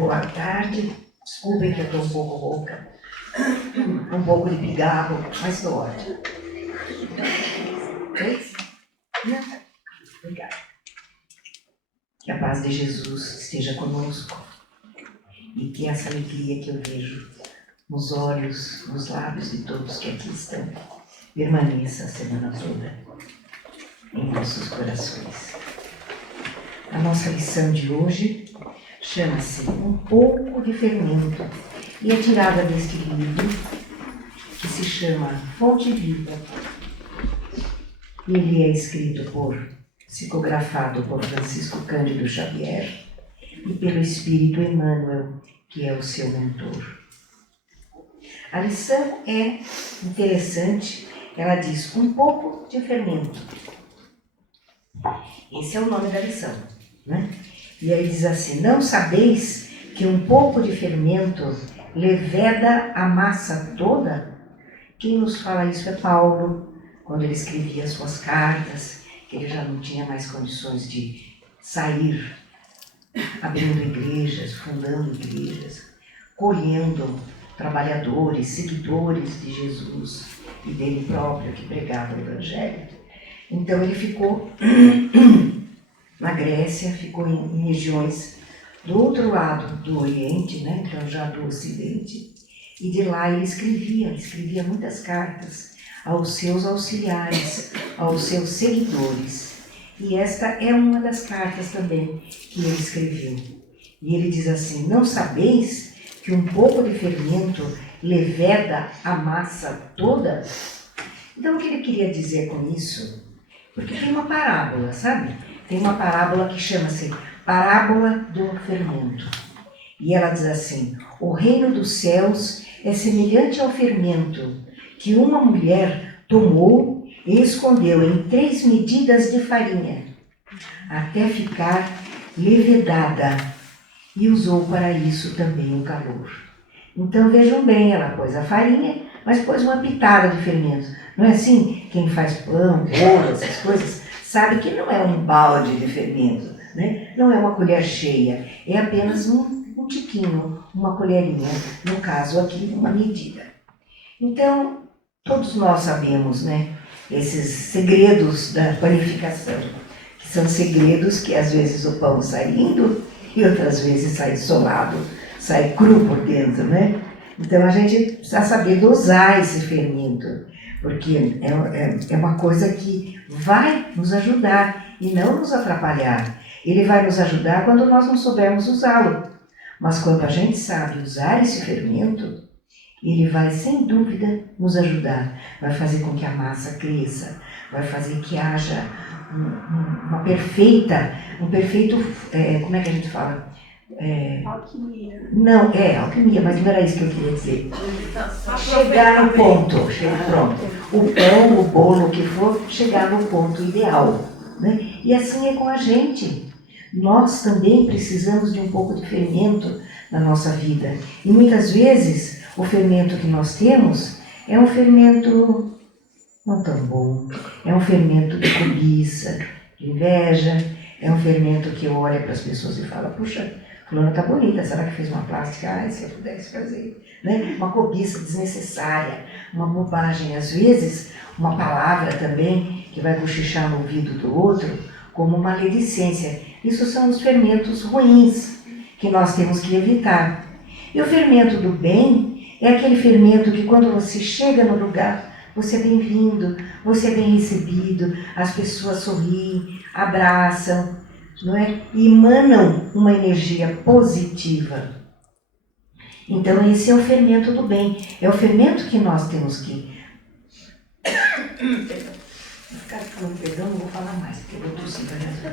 Boa tarde. Desculpem que eu estou um pouco rouca, um pouco de pigarro, mas estou ótima. Três? Não. Obrigada. Que a paz de Jesus esteja conosco e que essa alegria que eu vejo nos olhos, nos lábios de todos que aqui estão, permaneça a semana toda em nossos corações. A nossa lição de hoje chama-se Um Pouco de Fermento e é tirada deste livro que se chama Fonte Viva. Ele é escrito psicografado por Francisco Cândido Xavier e pelo Espírito Emmanuel, que é o seu mentor. A lição é interessante, ela diz um pouco de fermento. Esse é o nome da lição, né? E aí diz assim: não sabeis que um pouco de fermento leveda a massa toda? Quem nos fala isso é Paulo, quando ele escrevia suas cartas, que ele já não tinha mais condições de sair abrindo igrejas, fundando igrejas, colhendo trabalhadores, seguidores de Jesus e dele próprio que pregava o Evangelho. Então ele ficou na Grécia, ficou em regiões do outro lado do Oriente, né? Então já do Ocidente, e de lá ele escrevia muitas cartas aos seus auxiliares, aos seus seguidores. E esta é uma das cartas também que ele escreveu. E ele diz assim: não sabeis que um pouco de fermento leveda a massa toda? Então o que ele queria dizer com isso? Porque tem uma parábola, sabe? Tem uma parábola que chama-se Parábola do Fermento. E ela diz assim: o reino dos céus é semelhante ao fermento que uma mulher tomou e escondeu em 3 medidas de farinha, até ficar levedada, e usou para isso também o calor. Então vejam bem, ela pôs a farinha, mas pôs uma pitada de fermento. Não é assim? Quem faz pão, bolo, essas coisas, sabe que não é um balde de fermento, né? Não é uma colher cheia, é apenas um tiquinho, uma colherinha, no caso aqui, uma medida. Então, todos nós sabemos, né, esses segredos da panificação, que são segredos que às vezes o pão sai lindo e outras vezes sai solado, sai cru por dentro, né? Então a gente precisa saber dosar esse fermento, porque é uma coisa que vai nos ajudar e não nos atrapalhar. Ele vai nos ajudar quando nós não soubermos usá-lo. Mas quando a gente sabe usar esse fermento, ele vai, sem dúvida, nos ajudar. Vai fazer com que a massa cresça, vai fazer que haja um perfeito, como é que a gente fala? Alquimia. Não, alquimia, mas não era isso que eu queria dizer. Chegar no ponto, pronto. O pão, o bolo, o que for, chegar no ponto ideal, né? E assim é com a gente. Nós também precisamos de um pouco de fermento na nossa vida. E muitas vezes o fermento que nós temos é um fermento não tão bom. É um fermento de cobiça, de inveja. É um fermento que olha para as pessoas e fala: puxa, fulana tá bonita, será que fez uma plástica? Ai, se eu pudesse fazer. Né? Uma cobiça desnecessária, uma bobagem. Às vezes, uma palavra também que vai cochichar no ouvido do outro como uma maledicência. Isso são os fermentos ruins que nós temos que evitar. E o fermento do bem é aquele fermento que quando você chega no lugar, você é bem-vindo, você é bem recebido, as pessoas sorriem, abraçam, não é? E emanam uma energia positiva. Então esse é o fermento do bem, é o fermento que nós temos que... Perdão, não vou falar mais, porque eu vou tossir mesmo.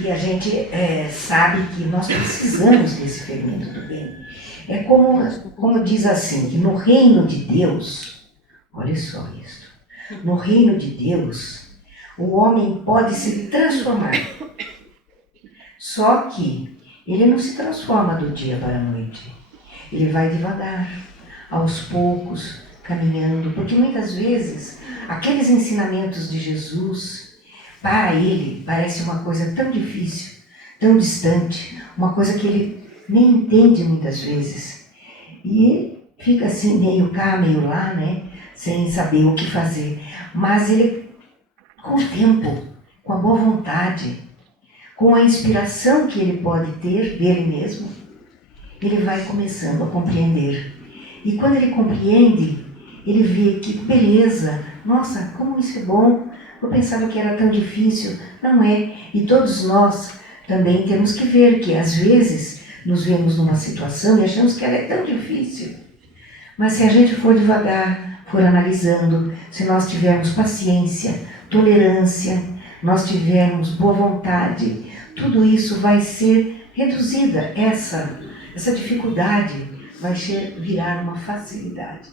E a gente sabe que nós precisamos desse fermento do bem. É como diz assim, que no reino de Deus, olha só isso, no reino de Deus, o homem pode se transformar. Só que ele não se transforma do dia para a noite. Ele vai devagar, aos poucos, caminhando, porque muitas vezes aqueles ensinamentos de Jesus, para ele, parece uma coisa tão difícil, tão distante, uma coisa que ele nem entende muitas vezes. E fica assim, meio cá, meio lá, né? Sem saber o que fazer. Mas ele, com o tempo, com a boa vontade, com a inspiração que ele pode ter dele mesmo, ele vai começando a compreender. E quando ele compreende, ele vê que beleza, nossa, como isso é bom. Eu pensava que era tão difícil. Não é. E todos nós também temos que ver que às vezes nos vemos numa situação e achamos que ela é tão difícil. Mas se a gente for devagar, for analisando, se nós tivermos paciência, tolerância, nós tivermos boa vontade, tudo isso vai ser reduzida. Essa dificuldade vai virar uma facilidade.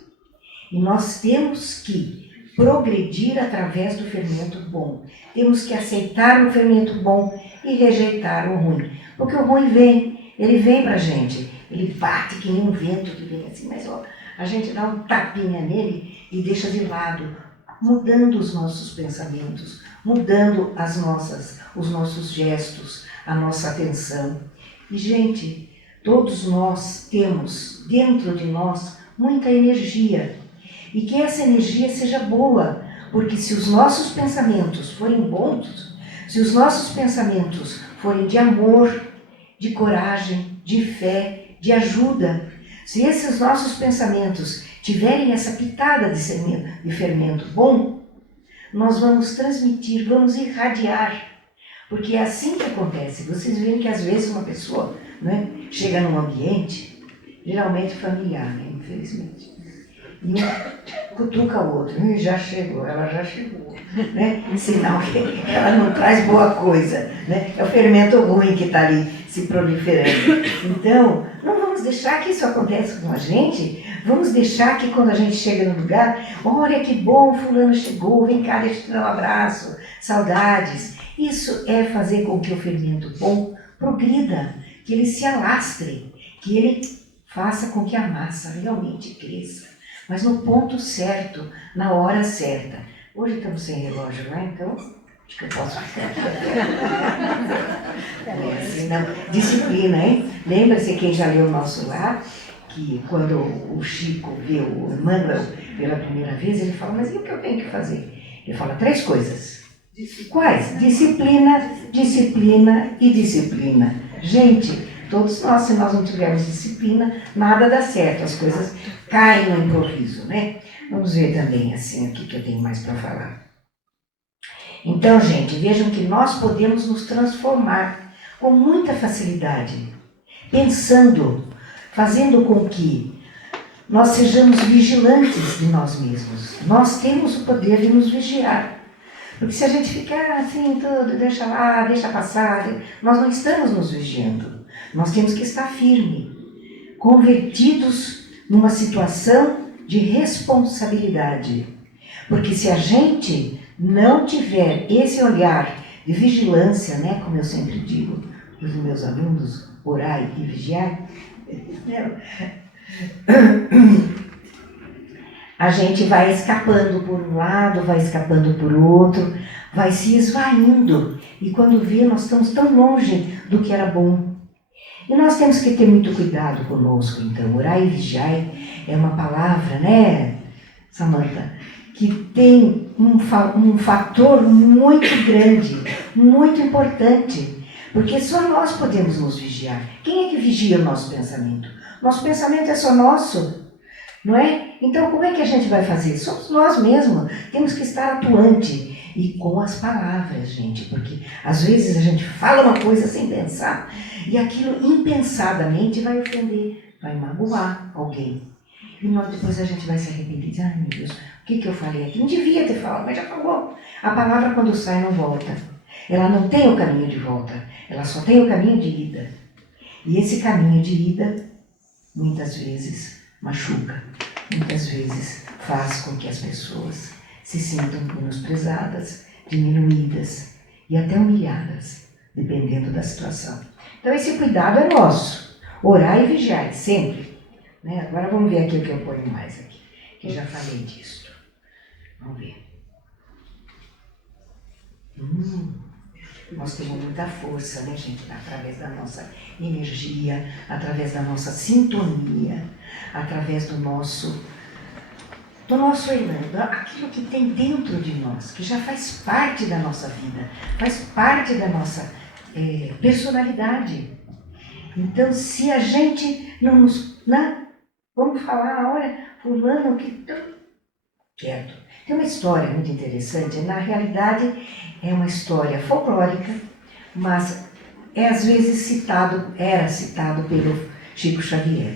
E nós temos que progredir através do fermento bom. Temos que aceitar o fermento bom e rejeitar o ruim. Porque o ruim vem, ele vem pra gente. Ele bate que nem um vento que vem assim, mas ó, a gente dá um tapinha nele e deixa de lado, mudando os nossos pensamentos, mudando os nossos gestos, a nossa atenção. E, gente, todos nós temos dentro de nós muita energia. E que essa energia seja boa, porque se os nossos pensamentos forem bons, se os nossos pensamentos forem de amor, de coragem, de fé, de ajuda, se esses nossos pensamentos tiverem essa pitada de fermento bom, nós vamos transmitir, vamos irradiar, porque é assim que acontece. Vocês veem que às vezes uma pessoa, né, chega num ambiente, geralmente familiar, né, infelizmente, e um cutuca o outro, já chegou, ela já chegou, né? Sinal que ela não traz boa coisa, né? É o fermento ruim que está ali se proliferando. Então, não vamos deixar que isso aconteça com a gente, vamos deixar que quando a gente chega no lugar, olha que bom, fulano chegou, vem cá, deixa eu te dar um abraço, saudades. Isso é fazer com que o fermento bom progrida, que ele se alastre, que ele faça com que a massa realmente cresça. Mas no ponto certo, na hora certa. Hoje estamos sem relógio, né? Então, acho que eu posso ficar. É assim, não. Disciplina, hein? Lembra-se quem já leu o nosso lar, que quando o Chico vê o Emmanuel pela primeira vez, ele fala, mas e o que eu tenho que fazer? Ele fala 3 coisas. Quais? Disciplina, disciplina e disciplina. Gente, todos nós, se nós não tivermos disciplina, nada dá certo, as coisas caem no improviso, né? Vamos ver também, assim, o que eu tenho mais para falar. Então, gente, vejam que nós podemos nos transformar com muita facilidade, pensando, fazendo com que nós sejamos vigilantes de nós mesmos. Nós temos o poder de nos vigiar. Porque se a gente ficar assim, tudo, deixa lá, deixa passar, nós não estamos nos vigiando. Nós temos que estar firmes, convertidos numa situação de responsabilidade. Porque se a gente não tiver esse olhar de vigilância, né, como eu sempre digo para os meus alunos, orai e vigiai, a gente vai escapando por um lado, vai escapando por outro, vai se esvaindo. E quando vê, nós estamos tão longe do que era bom. E nós temos que ter muito cuidado conosco, então. Orar e vigiar é uma palavra, né, Samantha, que tem um fator muito grande, muito importante. Porque só nós podemos nos vigiar. Quem é que vigia o nosso pensamento? Nosso pensamento é só nosso. Não é? Então, como é que a gente vai fazer? Somos nós mesmos. Temos que estar atuante. E com as palavras, gente. Porque, às vezes, a gente fala uma coisa sem pensar. E aquilo, impensadamente, vai ofender, vai magoar alguém. E depois a gente vai se arrepender e dizer, ai, meu Deus, o que eu falei aqui? Não devia ter falado, mas já falou. A palavra, quando sai, não volta. Ela não tem o caminho de volta. Ela só tem o caminho de ida. E esse caminho de ida, muitas vezes, machuca, muitas vezes faz com que as pessoas se sintam menosprezadas, diminuídas e até humilhadas, dependendo da situação. Então esse cuidado é nosso, orar e vigiar, sempre. Né? Agora vamos ver aqui o que eu ponho mais aqui, que já falei disso. Vamos ver. Nós temos muita força, né, gente? Através da nossa energia, através da nossa sintonia, através do nosso aquilo que tem dentro de nós, que já faz parte da nossa vida, faz parte da nossa personalidade. Então, se a gente não nos... vamos falar, olha, fulano que... Quieto. Tem uma história muito interessante, na realidade é uma história folclórica, mas às vezes era citado pelo Chico Xavier.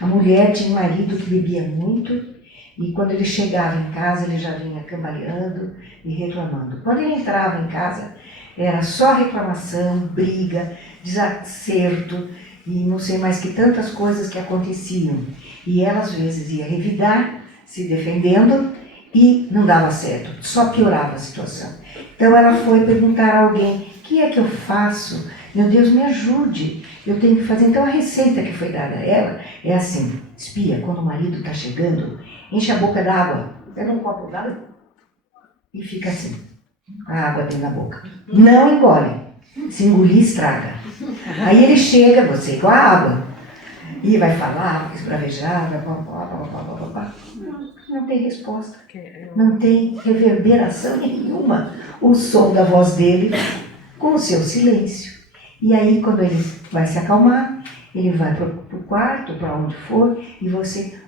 A mulher tinha um marido que bebia muito, e quando ele chegava em casa, ele já vinha cambaleando e reclamando. Quando ele entrava em casa, era só reclamação, briga, desacerto e não sei mais que tantas coisas que aconteciam. E ela às vezes ia revidar, se defendendo, e não dava certo, só piorava a situação. Então ela foi perguntar a alguém, o que é que eu faço? Meu Deus, me ajude, eu tenho que fazer. Então a receita que foi dada a ela é assim, espia, quando o marido está chegando, enche a boca d'água, pega um copo d'água e fica assim, a água dentro da boca. Não engole, se engolir estraga. Aí ele chega, você igual a água, e vai falar, esbravejar, não tem resposta, não tem reverberação nenhuma o som da voz dele com o seu silêncio. E aí quando ele vai se acalmar, ele vai para o quarto, para onde for, e você,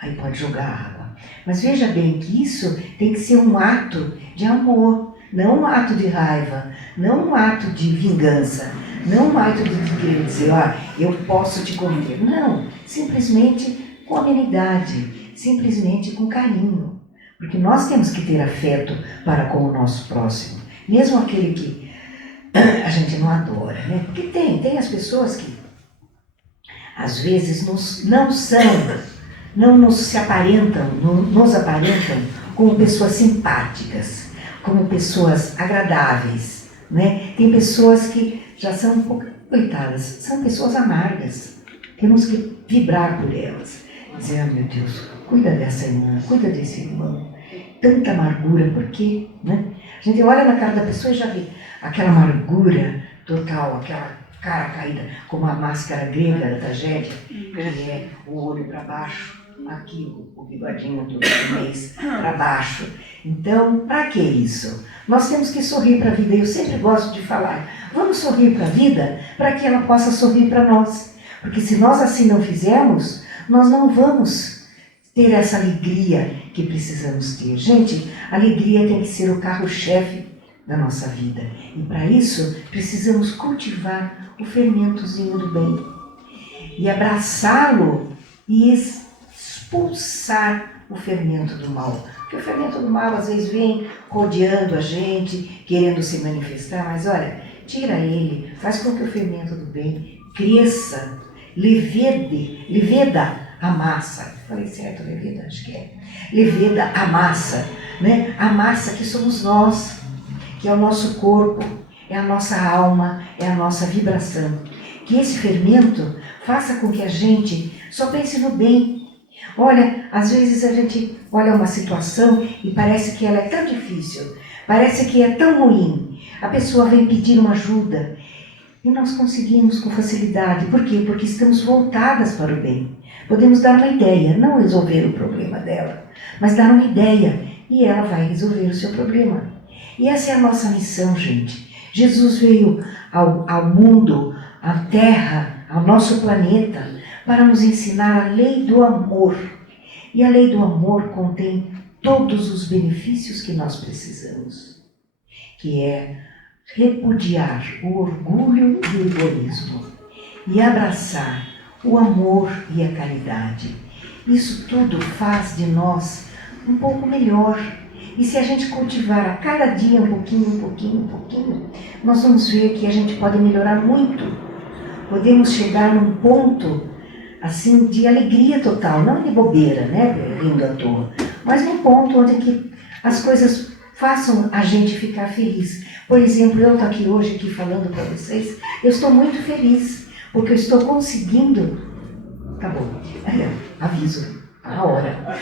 aí pode jogar água. Mas veja bem que isso tem que ser um ato de amor, não um ato de raiva, não um ato de vingança, não um ato de querer dizer, eu posso te comer. Não, simplesmente com amenidade, simplesmente com carinho. Porque nós temos que ter afeto para com o nosso próximo, mesmo aquele que a gente não adora, né? Porque tem as pessoas que às vezes não nos aparentam como pessoas simpáticas, como pessoas agradáveis, né? Tem pessoas que já são um pouco coitadas, são pessoas amargas. Temos que vibrar por elas, dizer, meu Deus, cuida dessa irmã, cuida desse irmão. Tanta amargura, por quê? Né? A gente olha na cara da pessoa e já vê aquela amargura total, aquela cara caída, como a máscara grega da tragédia, que é o olho para baixo, aqui o bigodinho do mês para baixo. Então, para que isso? Nós temos que sorrir para a vida. Eu sempre gosto de falar, vamos sorrir para a vida para que ela possa sorrir para nós. Porque se nós assim não fizermos, nós não vamos ter essa alegria que precisamos ter. Gente, a alegria tem que ser o carro-chefe da nossa vida. E para isso, precisamos cultivar o fermentozinho do bem. E abraçá-lo e expulsar o fermento do mal. Porque o fermento do mal às vezes vem rodeando a gente, querendo se manifestar, mas olha, tira ele, faz com que o fermento do bem cresça, leveda a massa. Falei certo, leveda? Acho que é. Leveda a massa, né? A massa que somos nós, que é o nosso corpo, é a nossa alma, é a nossa vibração. Que esse fermento faça com que a gente só pense no bem. Olha, às vezes a gente olha uma situação e parece que ela é tão difícil, parece que é tão ruim. A pessoa vem pedir uma ajuda e nós conseguimos com facilidade. Por quê? Porque estamos voltadas para o bem. Podemos dar uma ideia, não resolver o problema dela, mas dar uma ideia e ela vai resolver o seu problema. E essa é a nossa missão, gente. Jesus veio ao mundo, à Terra, ao nosso planeta, para nos ensinar a lei do amor. E a lei do amor contém todos os benefícios que nós precisamos, que é repudiar o orgulho e o egoísmo e abraçar o amor e a caridade. Isso tudo faz de nós um pouco melhor. E se a gente cultivar a cada dia um pouquinho, nós vamos ver que a gente pode melhorar muito. Podemos chegar num ponto assim de alegria total, não de bobeira, né, rindo à toa, mas num ponto onde que as coisas façam a gente ficar feliz. Por exemplo, eu estou aqui hoje falando para vocês, eu estou muito feliz, porque eu estou conseguindo... Acabou. Aviso, a hora.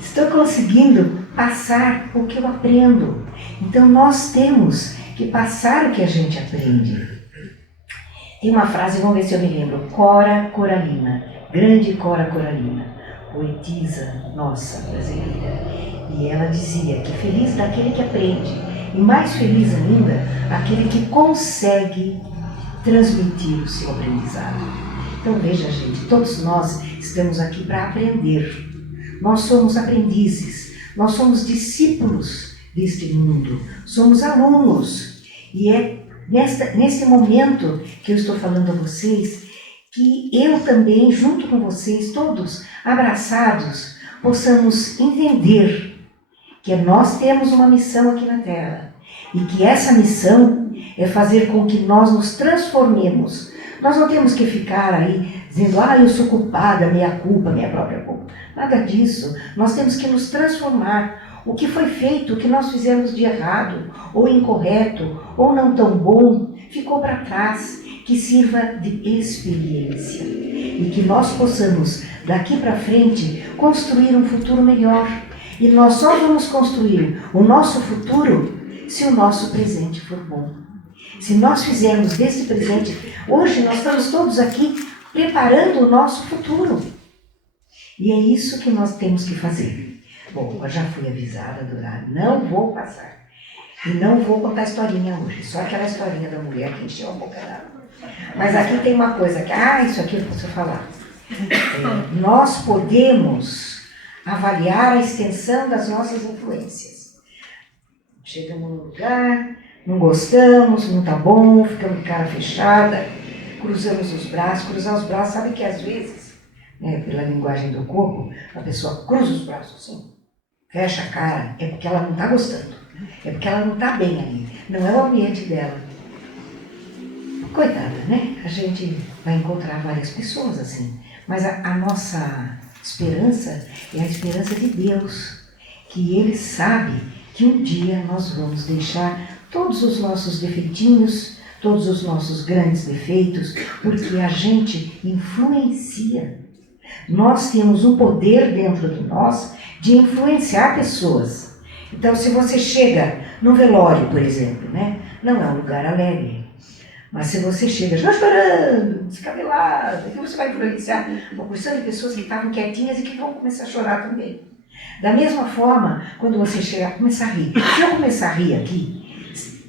Estou conseguindo passar o que eu aprendo. Então nós temos que passar o que a gente aprende. Tem uma frase, vamos ver se eu me lembro, Cora Coralina, grande Cora Coralina, poetisa nossa brasileira. E ela dizia que feliz daquele que aprende, e mais feliz ainda aquele que consegue transmitir o seu aprendizado. Então veja, gente, todos nós estamos aqui para aprender. Nós somos aprendizes, nós somos discípulos deste mundo, somos alunos. E é nesse momento que eu estou falando a vocês, que eu também, junto com vocês, todos abraçados, possamos entender que nós temos uma missão aqui na Terra e que essa missão é fazer com que nós nos transformemos. Nós não temos que ficar aí dizendo, eu sou culpada, minha culpa, minha própria culpa. Nada disso. Nós temos que nos transformar. O que foi feito, o que nós fizemos de errado, ou incorreto, ou não tão bom, ficou para trás, que sirva de experiência. E que nós possamos, daqui para frente, construir um futuro melhor. E nós só vamos construir o nosso futuro se o nosso presente for bom. Se nós fizermos desse presente, hoje nós estamos todos aqui preparando o nosso futuro. E é isso que nós temos que fazer. Bom, eu já fui avisada do horário, não vou passar. E não vou contar historinha hoje, só aquela historinha da mulher que encheu a boca d'água. Mas aqui tem uma coisa que, isso aqui eu posso falar. Nós podemos avaliar a extensão das nossas influências. Chegamos num lugar, não gostamos, não está bom, ficamos de cara fechada, cruzamos os braços. Cruzar os braços, sabe que às vezes, pela linguagem do corpo, a pessoa cruza os braços assim, fecha a cara, é porque ela não está gostando, é porque ela não está bem ali, não é o ambiente dela. Coitada, né? A gente vai encontrar várias pessoas assim, mas a nossa esperança é a esperança de Deus, que Ele sabe que um dia nós vamos deixar todos os nossos defeitinhos, todos os nossos grandes defeitos, porque a gente influencia. Nós temos um poder dentro de nós de influenciar pessoas. Então, se você chega no velório, por exemplo, não é um lugar alegre, mas se você chega já chorando, descabelado, que você vai influenciar uma porção de pessoas que estavam quietinhas e que vão começar a chorar também. Da mesma forma, quando você chegar, começar a rir. Se eu começar a rir aqui,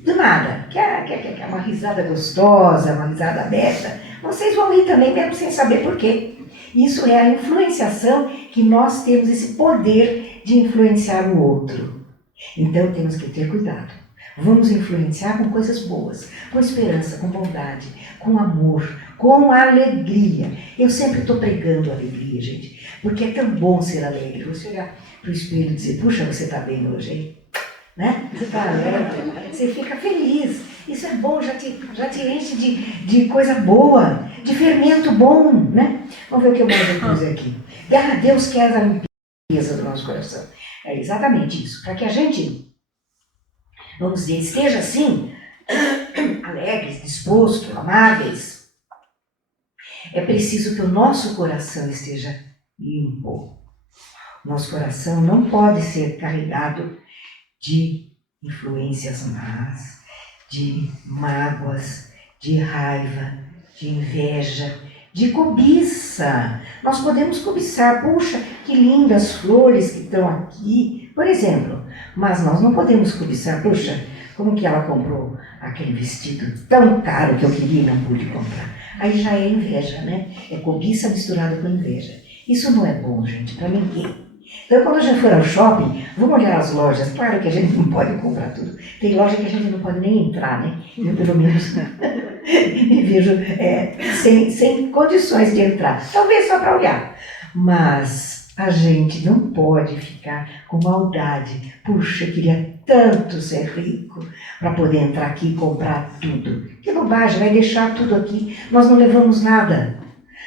do nada, que é uma risada gostosa, uma risada aberta, vocês vão rir também, mesmo sem saber por quê. Isso é a influenciação, que nós temos esse poder de influenciar o outro. Então temos que ter cuidado. Vamos influenciar com coisas boas, com esperança, com bondade, com amor, com alegria. Eu sempre estou pregando alegria, gente, porque é tão bom ser alegre. Você olhar para o espelho e dizer, puxa, você está bem hoje, hein? Você está alegre, você fica feliz. Isso é bom, já te enche de coisa boa, de fermento bom, Vamos ver o que eu mais vou dizer aqui. Deus quer a limpeza do nosso coração. É exatamente isso. Para que a gente, vamos dizer, esteja assim, alegres, disposto, amáveis, é preciso que o nosso coração esteja limpo. Nosso coração não pode ser carregado de influências más, de mágoas, de raiva, de inveja, de cobiça. Nós podemos cobiçar, puxa, que lindas flores que estão aqui, por exemplo, mas nós não podemos cobiçar, puxa, como que ela comprou aquele vestido tão caro que eu queria e não pude comprar. Aí já é inveja, É cobiça misturada com inveja. Isso não é bom, gente, para ninguém. Então, quando a gente for ao shopping, vamos olhar as lojas. Claro que a gente não pode comprar tudo. Tem loja que a gente não pode nem entrar, Eu, pelo menos, me vejo sem condições de entrar. Talvez só para olhar. Mas a gente não pode ficar com maldade. Puxa, eu queria tanto ser rico para poder entrar aqui e comprar tudo. Que bobagem, vai deixar tudo aqui. Nós não levamos nada.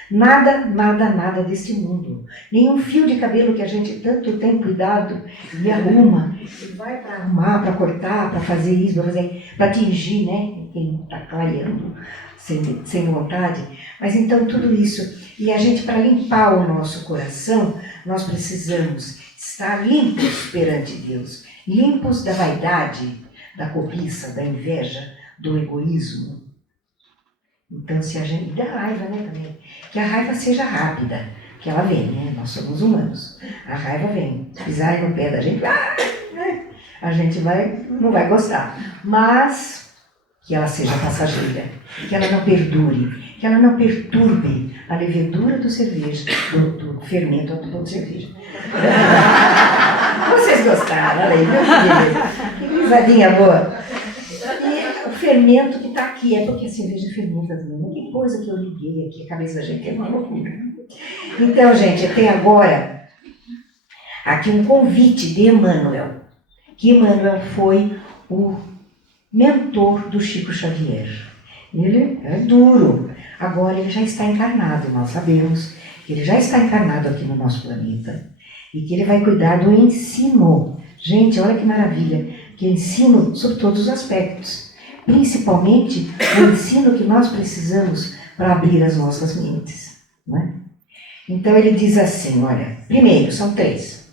Nada desse mundo. Nenhum fio de cabelo que a gente tanto tem cuidado e arruma, e vai para arrumar, para cortar, para fazer isso, para tingir, Quem está clareando sem vontade. Mas então tudo isso. E a gente, para limpar o nosso coração, nós precisamos estar limpos perante Deus. Limpos da vaidade, da cobiça, da inveja, do egoísmo. Então, se a gente... E da raiva, né, também. Que a raiva seja rápida, que ela vem, né? Nós somos humanos. A raiva vem. Se pisarem no pé da gente, né? A gente não vai gostar. Mas que ela seja passageira, que ela não perdure, que ela não perturbe a levedura do cerveja, do fermento do cerveja. Vocês gostaram, olha aí, viu? Que risadinha boa. E o fermento que está aqui, é porque a cerveja fermenta também. Mas que coisa que eu liguei aqui, a cabeça da gente é uma loucura. Então, gente, tem agora aqui um convite de Emmanuel, que Emmanuel foi o mentor do Chico Xavier. Ele é duro. Agora ele já está encarnado, nós sabemos que ele já está encarnado aqui no nosso planeta e que ele vai cuidar do ensino. Gente, olha que maravilha, que ensino sobre todos os aspectos, principalmente o ensino que nós precisamos para abrir as nossas mentes, não é? Então ele diz assim, olha, primeiro, são 3.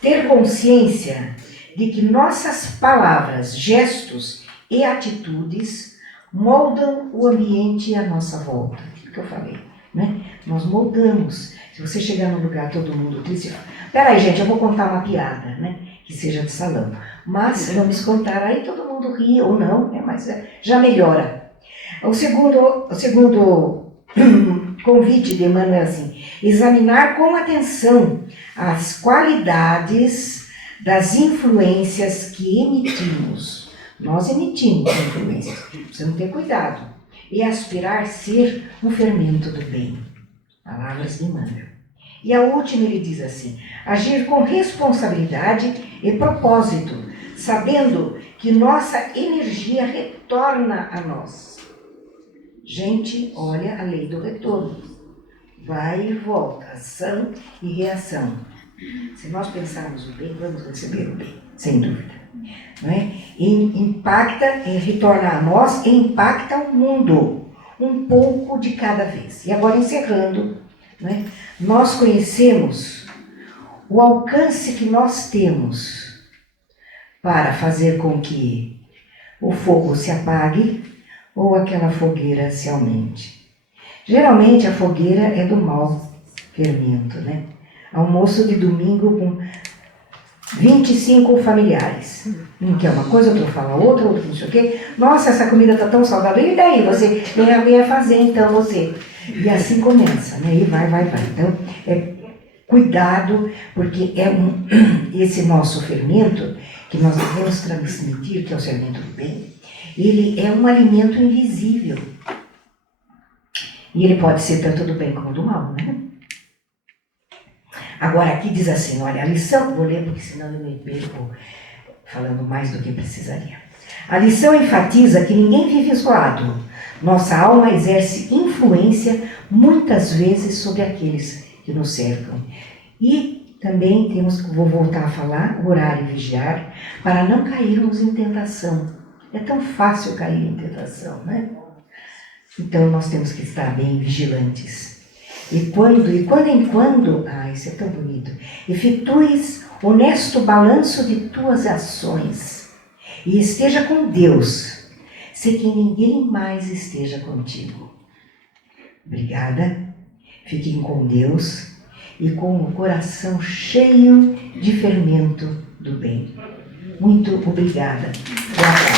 Ter consciência de que nossas palavras, gestos e atitudes moldam o ambiente à nossa volta. O que eu falei, né? Nós moldamos. Se você chegar num lugar todo mundo triste, peraí, gente, eu vou contar uma piada, né? Que seja de salão. Mas vamos contar, aí todo mundo ri ou não, né? Mas já melhora. O segundo convite de Emmanuel é assim: examinar com atenção as qualidades das influências que emitimos. Nós emitimos influências, precisamos ter cuidado. E aspirar a ser um fermento do bem. Palavras de Emmanuel. E a última ele diz assim: agir com responsabilidade e propósito, sabendo que nossa energia retorna a nós. Gente, olha a lei do retorno. Vai e volta, ação e reação. Se nós pensarmos o bem, vamos receber o bem, sem dúvida. Não é? E impacta, e retorna a nós e impacta o mundo, um pouco de cada vez. E agora encerrando, não é? Nós conhecemos o alcance que nós temos para fazer com que o fogo se apague ou aquela fogueira se aumente. Geralmente a fogueira é do mau fermento, né? Almoço de domingo com 25 familiares. Um quer uma coisa, outro fala outra, outro não sei o quê. Nossa, essa comida está tão saudável. E daí? Você vem fazer, então, você. E assim começa, né? E vai. Então, cuidado, porque esse nosso fermento, que nós devemos transmitir, que é o fermento do bem, ele é um alimento invisível. E ele pode ser tanto do bem como do mal, né? Agora aqui diz assim, olha, a lição, vou ler porque senão eu me perco falando mais do que precisaria. A lição enfatiza que ninguém vive isolado. Nossa alma exerce influência muitas vezes sobre aqueles que nos cercam. E também vou voltar a falar, orar e vigiar, para não cairmos em tentação. É tão fácil cair em tentação, né? Então nós temos que estar bem vigilantes. E quando em quando, isso é tão bonito, efetues honesto balanço de tuas ações e esteja com Deus, se que ninguém mais esteja contigo. Obrigada, fiquem com Deus e com o coração cheio de fermento do bem. Muito obrigada. Boa tarde.